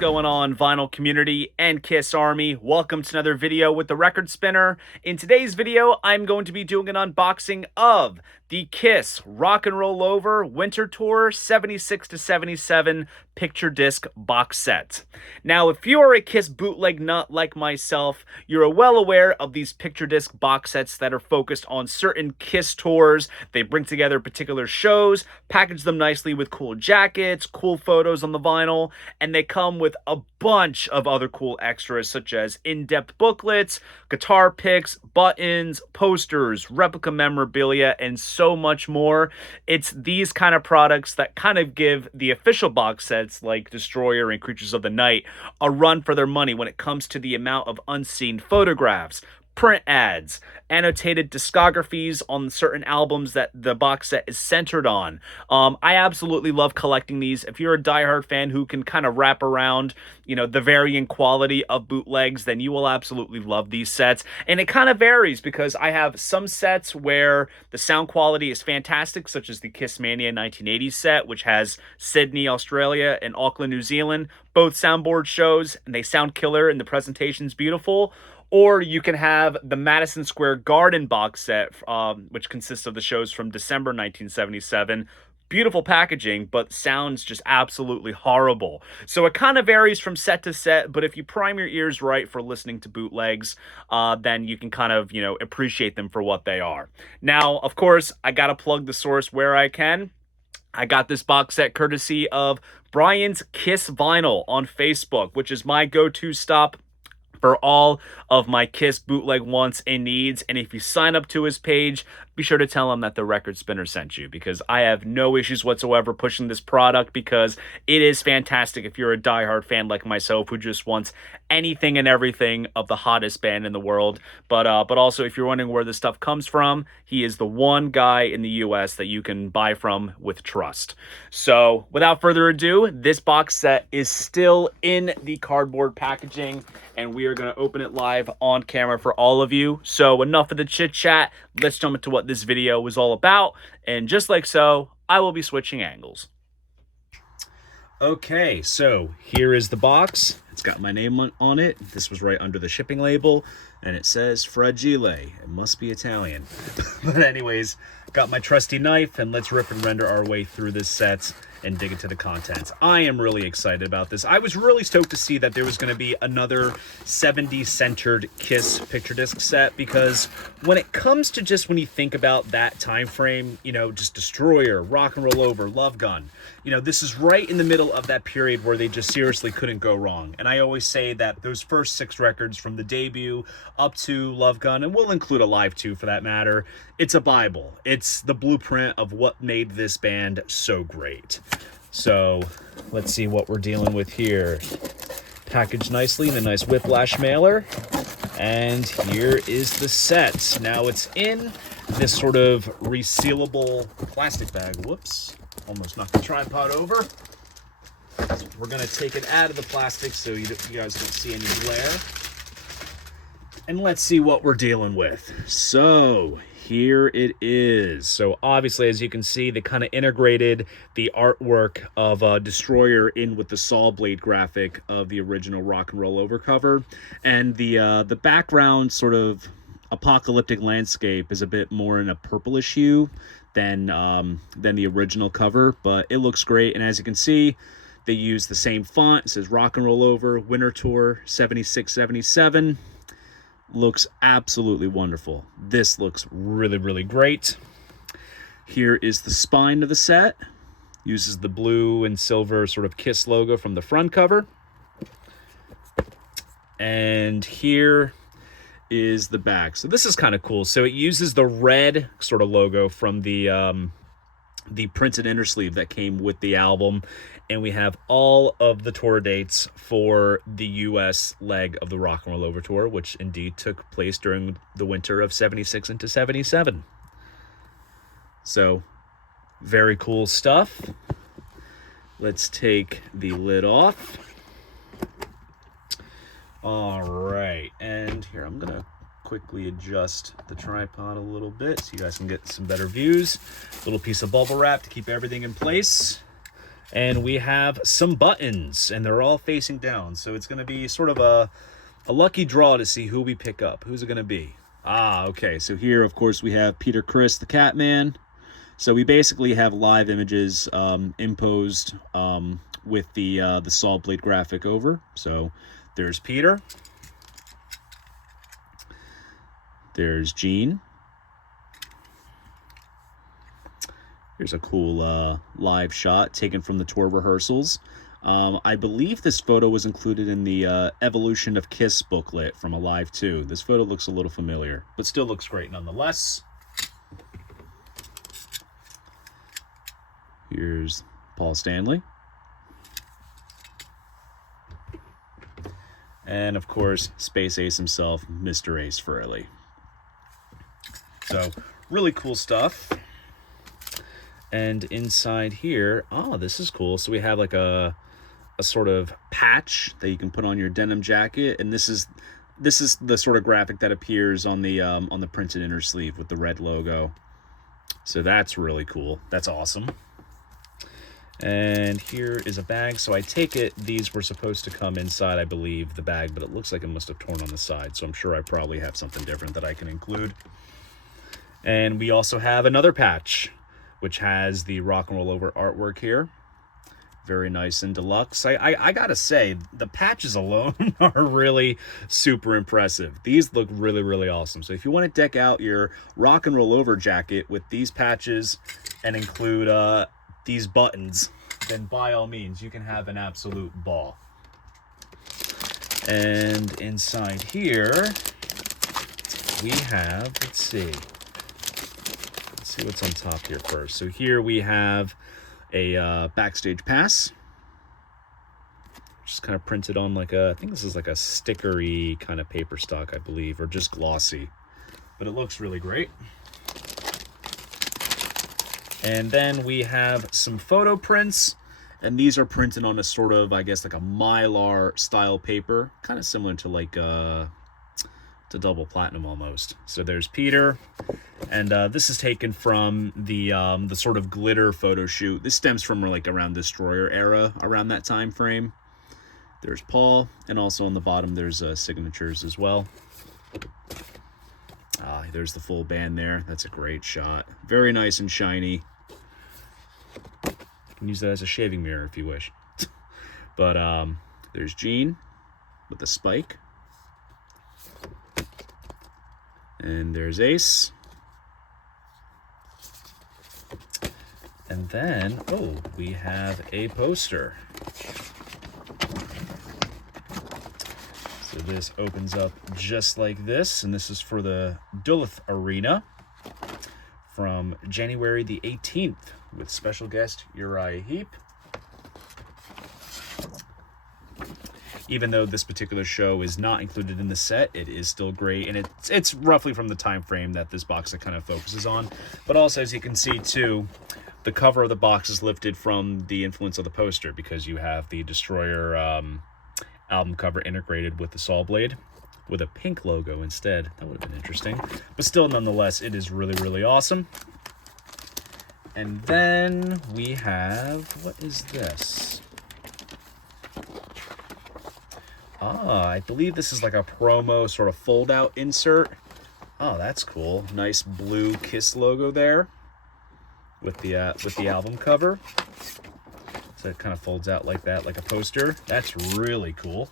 going on, vinyl community and Kiss Army? Welcome to another video with the Record Spinner. In today's video, I'm going to be doing an unboxing of the Kiss Rock and Roll Over Winter Tour 76 to 77 picture disc box set. Now, if you are a Kiss bootleg nut like myself, you're well aware of these picture disc box sets that are focused on certain Kiss tours. They bring together particular shows, package them nicely with cool jackets, cool photos on the vinyl, and they come with a bunch of other cool extras such as in-depth booklets, guitar picks, buttons, posters, replica memorabilia, and so much more. It's these kind of products that kind of give the official box sets like Destroyer and Creatures of the Night a run for their money when it comes to the amount of unseen photographs, print ads, annotated discographies on certain albums that the box set is centered on. I absolutely love collecting these. If you're a diehard fan who can kind of wrap around, the varying quality of bootlegs, then you will absolutely love these sets. And it kind of varies because I have some sets where the sound quality is fantastic, such as the Kiss Mania 1980 set, which has Sydney, Australia, and Auckland, New Zealand, both soundboard shows, and they sound killer and the presentation's beautiful. Or you can have the Madison Square Garden box set, which consists of the shows from December 1977. Beautiful packaging, but sounds just absolutely horrible. So it kind of varies from set to set, but if you prime your ears right for listening to bootlegs, then you can kind of, appreciate them for what they are. Now, of course, I gotta plug the source where I can. I got this box set courtesy of Brian's Kiss Vinyl on Facebook, which is my go-to stop for all of my Kiss bootleg wants and needs. And if you sign up to his page, be sure to tell him that the Record Spinner sent you, because I have no issues whatsoever pushing this product, because it is fantastic if you're a diehard fan like myself who just wants anything and everything of the hottest band in the world. But also, if you're wondering where this stuff comes from, he is the one guy in the US that you can buy from with trust. So without further ado, this box set is still in the cardboard packaging, and we are going to open it live on camera for all of you. So enough of the chit chat. Let's jump into what this video was all about. And just like so, I will be switching angles. Okay, so here is the box. It's got my name on it. This was right under the shipping label, and it says Fragile. It must be Italian. But anyways, got my trusty knife, and let's rip and render our way through this set and dig into the contents. I am really excited about this. I was really stoked to see that there was going to be another 70s centered Kiss picture disc set, because when it comes to just when you think about that time frame, just Destroyer, Rock and Roll Over, Love Gun, this is right in the middle of that period where they just seriously couldn't go wrong. And I always say that those first 6 records from the debut up to Love Gun, and we'll include Alive 2 for that matter, it's a Bible. It's the blueprint of what made this band so great. So let's see what we're dealing with here. Packaged nicely in a nice whiplash mailer. And here is the set. Now it's in this sort of resealable plastic bag. Whoops, almost knocked the tripod over. We're going to take it out of the plastic so you guys don't see any glare. And let's see what we're dealing with. So here it is. So obviously, as you can see, they kind of integrated the artwork of Destroyer in with the saw blade graphic of the original Rock and Roll Over cover. And the background sort of apocalyptic landscape is a bit more in a purplish hue than the original cover, but it looks great. And as you can see, they use the same font. It says Rock and Roll Over Winter Tour 76-77. Looks absolutely wonderful. This looks really, really great. Here is the spine of the set. Uses the blue and silver sort of Kiss logo from the front cover. And here is the back. So this is kind of cool. So it uses the red sort of logo from the printed inner sleeve that came with the album, and we have all of the tour dates for the US leg of the Rock and Roll Over tour, which indeed took place during the winter of 76 into 77. So very cool stuff. Let's take the lid off. All right, and here I'm gonna quickly adjust the tripod a little bit so you guys can get some better views. Little piece of bubble wrap to keep everything in place. And we have some buttons, and they're all facing down. So it's going to be sort of a lucky draw to see who we pick up. Who's it going to be? Ah, okay. So here, of course, we have Peter Criss, the Catman. So we basically have live images imposed with the saw blade graphic over. So there's Peter. There's Gene. Here's a cool live shot taken from the tour rehearsals. I believe this photo was included in the Evolution of Kiss booklet from Alive 2. This photo looks a little familiar, but still looks great nonetheless. Here's Paul Stanley. And, of course, Space Ace himself, Mr. Ace Frehley. So, really cool stuff. And inside here, oh, this is cool. So we have like a sort of patch that you can put on your denim jacket, and this is the sort of graphic that appears on the printed inner sleeve with the red logo. So that's really cool. That's awesome. And here is a bag. So I take it these were supposed to come inside, I believe, the bag, but it looks like it must have torn on the side. So I'm sure I probably have something different that I can include. And we also have another patch, which has the Rock and Roll Over artwork here. Very nice and deluxe. I gotta say, the patches alone are really super impressive. These look really, really awesome. So if you want to deck out your Rock and Roll Over jacket with these patches and include these buttons, then by all means, you can have an absolute ball. And inside here, we have, let's see what's on top here first. So here we have a backstage pass, just kind of printed on like I think this is like a stickery kind of paper stock, I believe, or just glossy, but it looks really great. And then we have some photo prints, and these are printed on a sort of, I guess, like a Mylar style paper, kind of similar to like to double platinum almost. So there's Peter, and this is taken from the sort of glitter photo shoot. This stems from like around Destroyer era, around that time frame. There's Paul, and also on the bottom there's signatures as well. There's the full band there. That's a great shot. Very nice and shiny. You can use that as a shaving mirror if you wish. But there's Gene with the spike. And there's Ace. And then, oh, we have a poster. So this opens up just like this, and this is for the Duluth Arena from January the 18th with special guest Uriah Heep. Even though this particular show is not included in the set, it is still great, and it's roughly from the time frame that this box kind of focuses on. But also, as you can see too, the cover of the box is lifted from the influence of the poster, because you have the Destroyer album cover integrated with the saw blade with a pink logo instead. That would have been interesting, but still, nonetheless, it is really, really awesome. And then we have, what is this? I believe this is like a promo sort of fold-out insert. Oh, that's cool. Nice blue Kiss logo there with the album cover. So it kind of folds out like that, like a poster. That's really cool.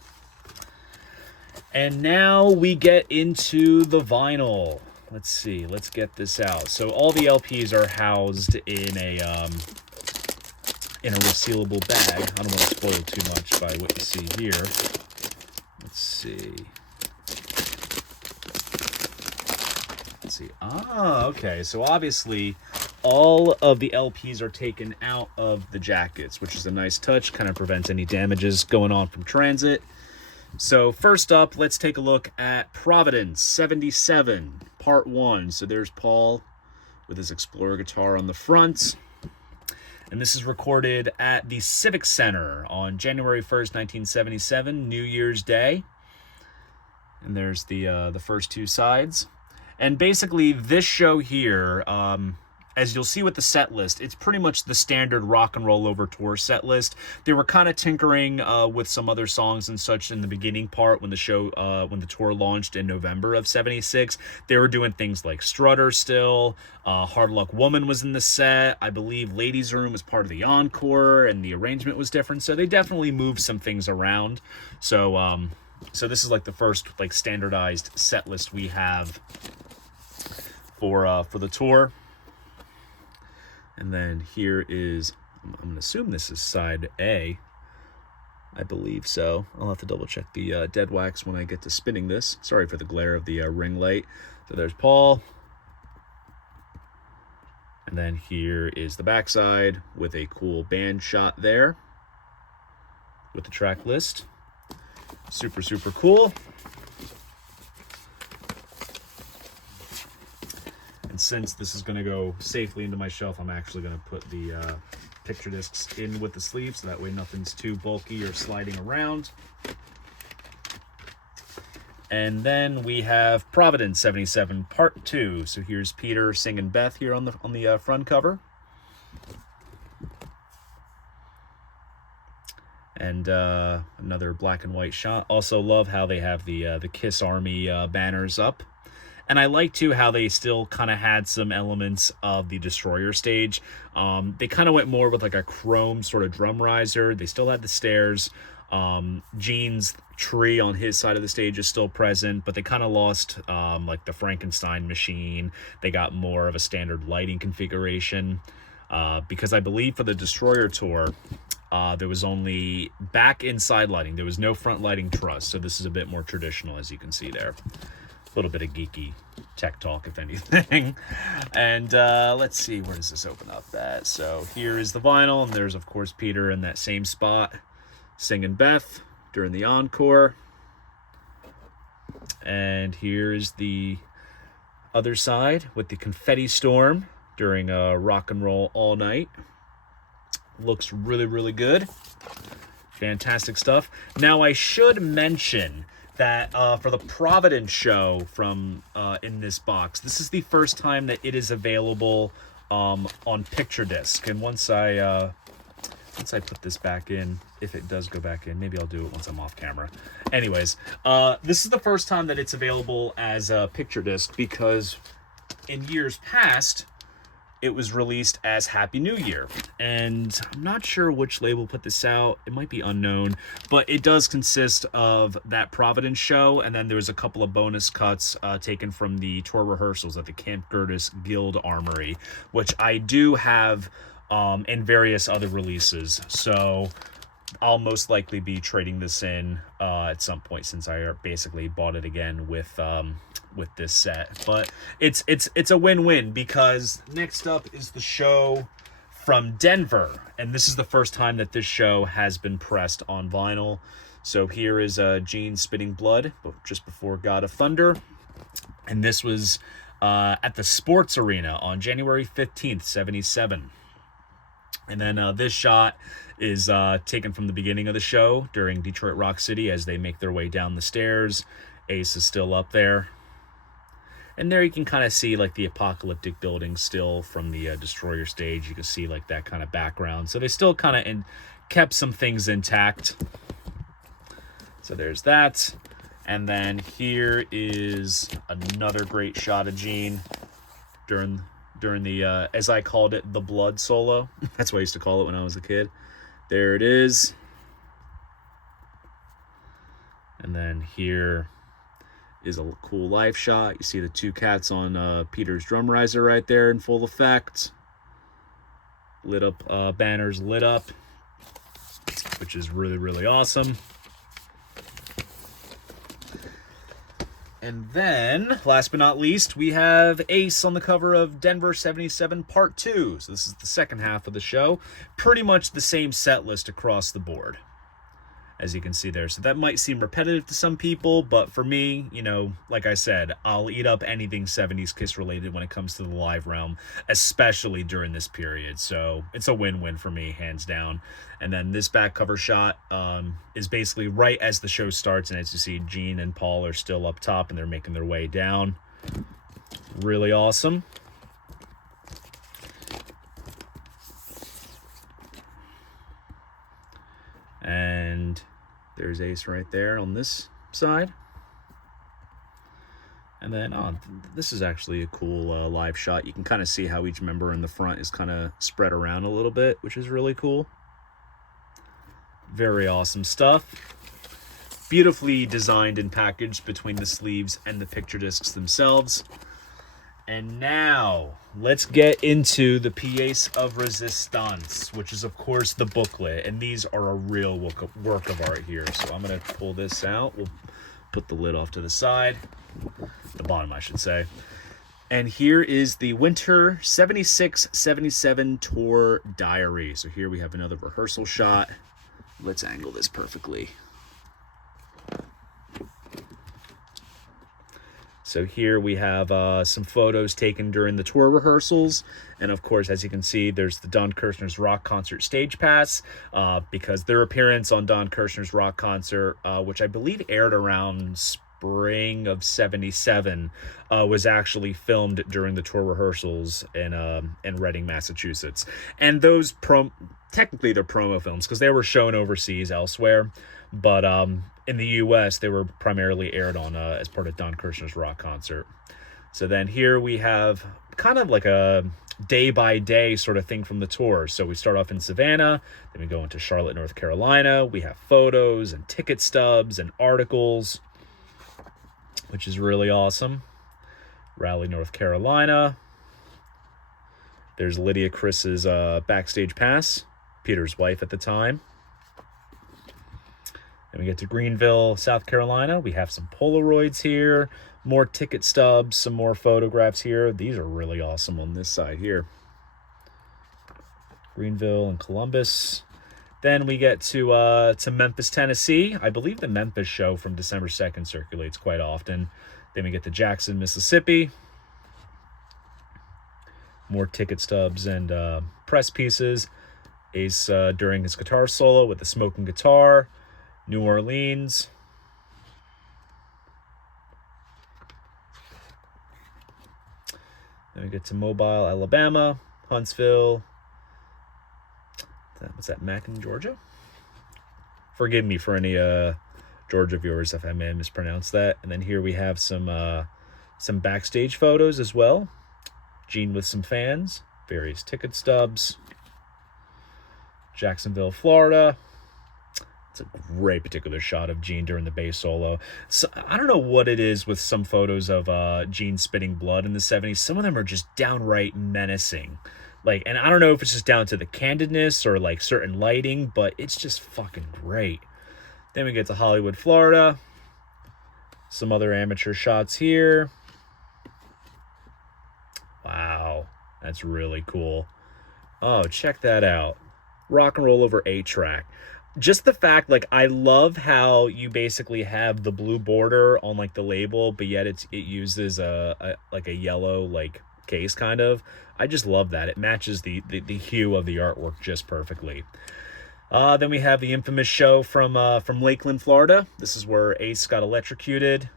And now we get into the vinyl. Let's see. Let's get this out. So all the LPs are housed in a resealable bag. I don't want to spoil too much by what you see here. Let's see. Okay. So obviously, all of the LPs are taken out of the jackets, which is a nice touch. Kind of prevents any damages going on from transit. So first up, let's take a look at Providence 77, Part 1. So there's Paul with his Explorer guitar on the front. And this is recorded at the Civic Center on January 1st, 1977, New Year's Day. And there's the first two sides. And basically, this show here, as you'll see with the set list, it's pretty much the standard Rock and Roll Over Tour set list. They were kind of tinkering with some other songs and such in the beginning part when the show, when the tour launched in November of '76. They were doing things like Strutter still. Hard Luck Woman was in the set. I believe Ladies Room was part of the encore, and the arrangement was different. So they definitely moved some things around. So so this is like the first like standardized set list we have for the tour. And then here is, I'm going to assume this is side A. I believe so. I'll have to double check the dead wax when I get to spinning this. Sorry for the glare of the ring light. So there's Paul. And then here is the backside with a cool band shot there with the track list. Super, super cool. And since this is going to go safely into my shelf, I'm actually going to put the picture discs in with the sleeve, so that way nothing's too bulky or sliding around. And then we have Providence 77 Part 2. So here's Peter singing Beth here on the front cover. And another black and white shot. Also love how they have the Kiss Army banners up. And I like, too, how they still kind of had some elements of the Destroyer stage. They kind of went more with like a chrome sort of drum riser. They still had the stairs. Gene's tree on his side of the stage is still present, but they kind of lost like the Frankenstein machine. They got more of a standard lighting configuration. Because I believe for the Destroyer tour, there was only back inside lighting. There was no front lighting truss. So this is a bit more traditional, as you can see there. A little bit of geeky tech talk, if anything. And let's see, where does this open up at? So here is the vinyl, and there's, of course, Peter in that same spot singing Beth during the encore. And here's the other side with the confetti storm during Rock and Roll All Night. Looks really, really good. Fantastic stuff. Now, I should mention that for the Providence show from in this box, this is the first time that it is available on picture disc. And once I put this back in, if it does go back in, maybe I'll do it once I'm off camera. Anyways, this is the first time that it's available as a picture disc, because in years past, it was released as Happy New Year. And I'm not sure which label put this out. It might be unknown, but it does consist of that Providence show. And then there was a couple of bonus cuts taken from the tour rehearsals at the Camp Curtis Guild Armory, which I do have in various other releases. So I'll most likely be trading this in at some point, since I basically bought it again with this set. But it's a win-win, because next up is the show from Denver, and this is the first time that this show has been pressed on vinyl. So here is Gene Spitting Blood, just before God of Thunder, and this was at the Sports Arena on January 15th, 77. And then this shot is taken from the beginning of the show during Detroit Rock City as they make their way down the stairs. Ace is still up there. And there you can kind of see like the apocalyptic building still from the Destroyer stage. You can see like that kind of background. So they still kind of kept some things intact. So there's that. And then here is another great shot of Gene during the, as I called it, the blood solo. That's what I used to call it when I was a kid. There it is. And then here is a cool live shot. You see the two cats on Peter's drum riser right there in full effect. Lit up, banners lit up, which is really, really awesome. And then, last but not least, we have Ace on the cover of Denver 77 Part 2. So this is the second half of the show. Pretty much the same set list across the board, as you can see there. So that might seem repetitive to some people, but for me, you know, like I said, I'll eat up anything 70s Kiss related when it comes to the live realm, especially during this period. So it's a win-win for me, hands down. And then this back cover shot is basically right as the show starts, and as you see, Gene and Paul are still up top, and they're making their way down. Really awesome. There's Ace right there on this side. And then this is actually a cool live shot. You can kind of see how each member in the front is kind of spread around a little bit, which is really cool. Very awesome stuff. Beautifully designed and packaged between the sleeves and the picture discs themselves. And now, let's get into the pièce of résistance, which is, of course, the booklet. And these are a real work of art here. So I'm going to pull this out. We'll put the lid off to the side. The bottom, I should say. And here is the Winter 76-77 Tour Diary. So here we have another rehearsal shot. Let's angle this perfectly. So here we have some photos taken during the tour rehearsals. And of course, as you can see, there's the Don Kirshner's rock concert stage pass, because their appearance on Don Kirshner's rock concert, which I believe aired around spring of '77, was actually filmed during the tour rehearsals in Reading, Massachusetts. And those technically they're promo films because they were shown overseas elsewhere, but in the U.S. they were primarily aired on as part of Don Kirshner's rock concert. So then here we have kind of like a day-by-day sort of thing from the tour. So we start off in Savannah, then we go into Charlotte, North Carolina. We have photos and ticket stubs and articles, which is really awesome. Raleigh, North Carolina. There's Lydia Chris's backstage pass, Peter's wife at the time. Then we get to Greenville, South Carolina. We have some Polaroids here, more ticket stubs, some more photographs here. These are really awesome on this side here. Greenville and Columbus. Then we get to Memphis, Tennessee. I believe the Memphis show from December 2nd circulates quite often. Then we get to Jackson, Mississippi. More ticket stubs and press pieces. Ace during his guitar solo with the smoking guitar. New Orleans. Then we get to Mobile, Alabama. Huntsville. Was that Macon, Georgia? Forgive me for any Georgia viewers if I may have mispronounced that. And then here we have some backstage photos as well. Gene with some fans. Various ticket stubs. Jacksonville, Florida. It's a great particular shot of Gene during the bass solo. So, I don't know what it is with some photos of Gene spitting blood in the 70s. Some of them are just downright menacing. Like, and I don't know if it's just down to the candidness or like certain lighting, but it's just fucking great. Then we get to Hollywood, Florida. Some other amateur shots here. Wow, that's really cool. Oh, check that out. Rock and Roll Over 8-track. Just the fact, like, I love how you basically have the blue border on like the label, but yet it uses a yellow like case kind of. I just love that. It matches the hue of the artwork just perfectly. Then we have the infamous show from Lakeland, Florida. This is where Ace got electrocuted.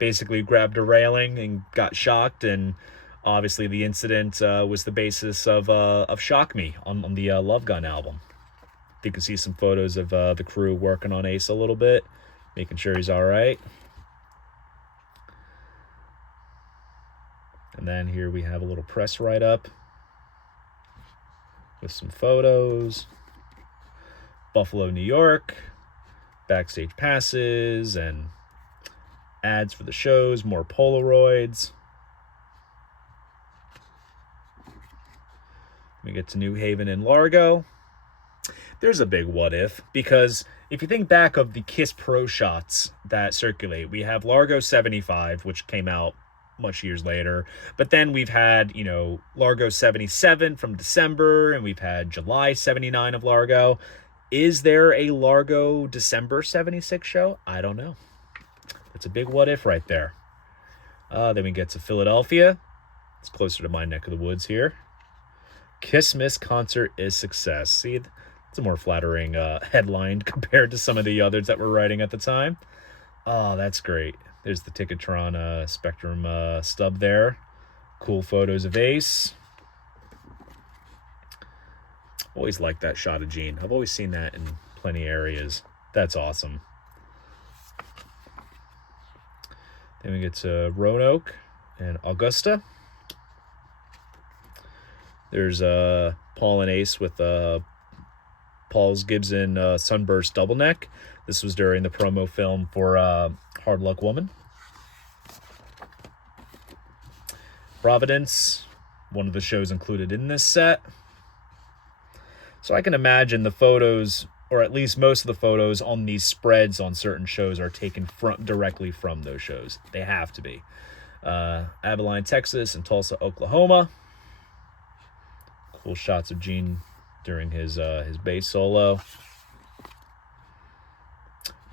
Basically grabbed a railing and got shocked, and obviously the incident was the basis of Shock Me on the Love Gun album. You can see some photos of the crew working on Ace a little bit, making sure he's all right. And then here we have a little press write-up with some photos. Buffalo, New York. Backstage passes and ads for the shows. More Polaroids. We get to New Haven and Largo. There's a big what if, because if you think back of the Kiss Pro shots that circulate, we have Largo 75, which came out much years later, but then we've had, you know, Largo 77 from December, and we've had July 79 of Largo. Is there a Largo December 76 show? I don't know. It's a big what if right there. Then we get to Philadelphia. It's closer to my neck of the woods here. Kiss-Miss concert is success. See, it's a more flattering headline compared to some of the others that we're writing at the time. Oh, that's great. There's the Ticketron Spectrum stub there. Cool photos of Ace. Always liked that shot of Gene. I've always seen that in plenty of areas. That's awesome. Then we get to Roanoke and Augusta. There's Paul and Ace with Paul's Gibson Sunburst Double Neck. This was during the promo film for Hard Luck Woman. Providence, one of the shows included in this set. So I can imagine the photos, or at least most of the photos on these spreads on certain shows, are taken directly from those shows. They have to be. Abilene, Texas, and Tulsa, Oklahoma. Cool shots of Gene during his bass solo.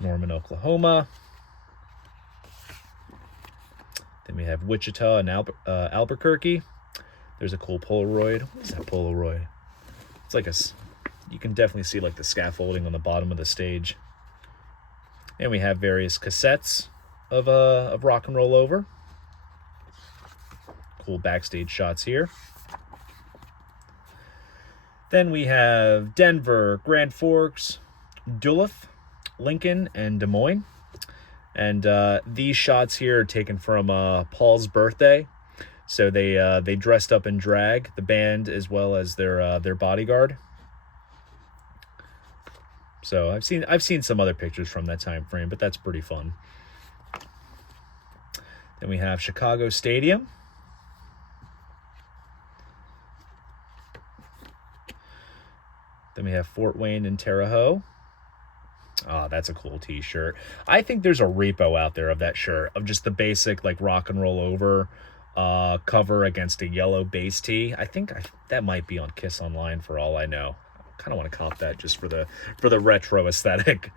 Norman, Oklahoma. Then we have Wichita and Albuquerque. There's a cool Polaroid. What is that Polaroid? It's like you can definitely see like the scaffolding on the bottom of the stage. And we have various cassettes of Rock and Roll Over. Cool backstage shots here. Then we have Denver, Grand Forks, Duluth, Lincoln, and Des Moines. And these shots here are taken from Paul's birthday. So they dressed up in drag, the band as well as their bodyguard. So I've seen some other pictures from that time frame, but that's pretty fun. Then we have Chicago Stadium. Then we have Fort Wayne and Terre Haute. Oh, that's a cool t-shirt. I think there's a repo out there of that shirt, of just the basic like Rock and Roll Over cover against a yellow base tee. I think that might be on Kiss Online for all I know. I kind of want to cop that just for the retro aesthetic.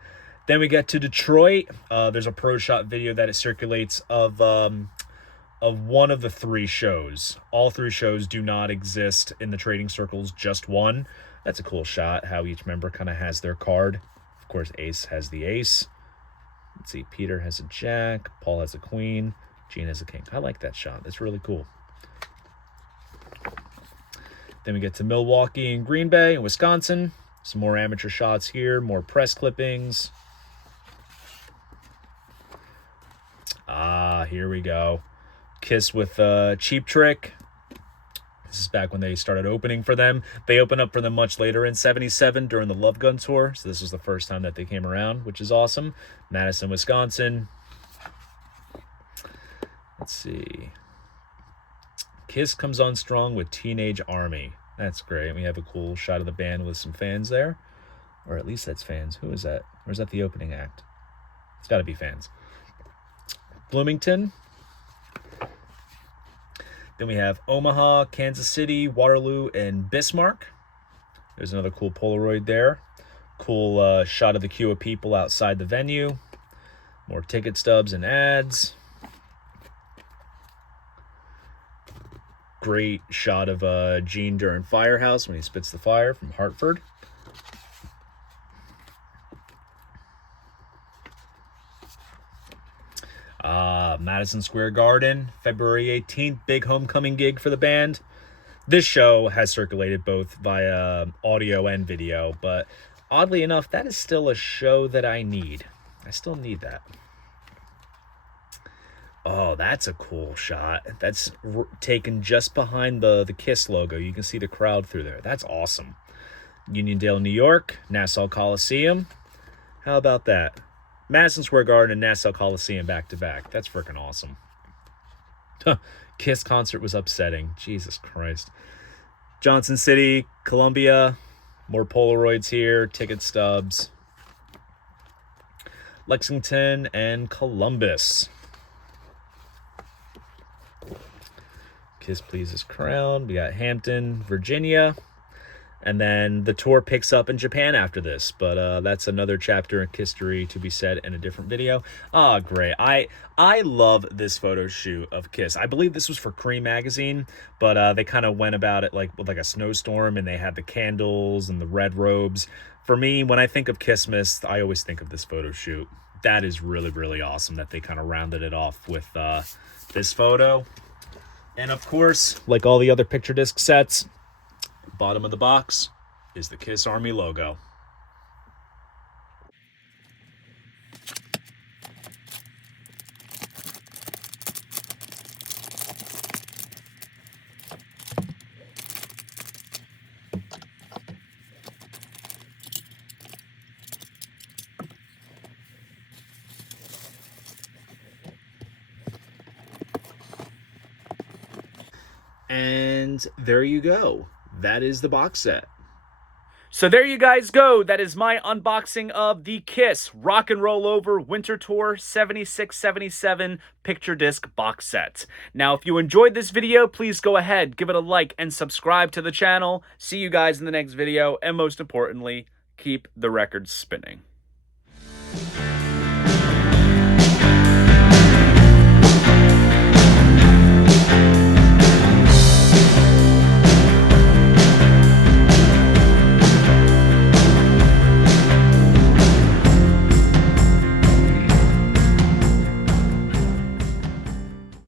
Then we get to Detroit. There's a pro shot video that it circulates of one of the 3 shows. All 3 shows do not exist in the trading circles, just one. That's a cool shot, how each member kind of has their card. Of course, Ace has the ace. Let's see, Peter has a jack, Paul has a queen, Gene has a king. I like that shot. That's really cool. Then we get to Milwaukee and Green Bay and Wisconsin. Some more amateur shots here, more press clippings. Ah, here we go. Kiss with Cheap Trick. This is back when they started opening for them. They opened up for them much later in '77 during the Love Gun Tour. So this was the first time that they came around, which is awesome. Madison, Wisconsin. Let's see. Kiss comes on strong with Teenage Army. That's great. We have a cool shot of the band with some fans there. Or at least that's fans. Who is that? Or is that the opening act? It's got to be fans. Bloomington. Then we have Omaha, Kansas City, Waterloo, and Bismarck. There's another cool Polaroid there. Cool shot of the queue of people outside the venue. More ticket stubs and ads. Great shot of Gene during Firehouse when he spits the fire from Hartford. Madison Square Garden, February 18th, big homecoming gig for the band. This show has circulated both via audio and video, but oddly enough, that is still a show that I need. I still need that. Oh, that's a cool shot. That's taken just behind the Kiss logo. You can see the crowd through there. That's awesome. Uniondale, New York, Nassau Coliseum. How about that? Madison Square Garden and Nassau Coliseum back-to-back. That's freaking awesome. Kiss concert was upsetting. Jesus Christ. Johnson City, Columbia. More Polaroids here. Ticket stubs. Lexington and Columbus. Kiss Pleases Crown. We got Hampton, Virginia. And then the tour picks up in Japan after this. But that's another chapter in history to be said in a different video. Ah, great. I love this photo shoot of Kiss. I believe this was for Cream magazine, but they kind of went about it like with like a snowstorm, and they had the candles and the red robes. For me, when I think of Kissmas, I always think of this photo shoot. That is really, really awesome that they kind of rounded it off with this photo. And of course, like all the other picture disc sets, bottom of the box is the Kiss Army logo. And there you go. That is the box set. So there you guys go. That is my unboxing of the Kiss Rock and Roll Over Winter Tour 7677 Picture Disc Box Set. Now, if you enjoyed this video, please go ahead, give it a like, and subscribe to the channel. See you guys in the next video, and most importantly, keep the records spinning.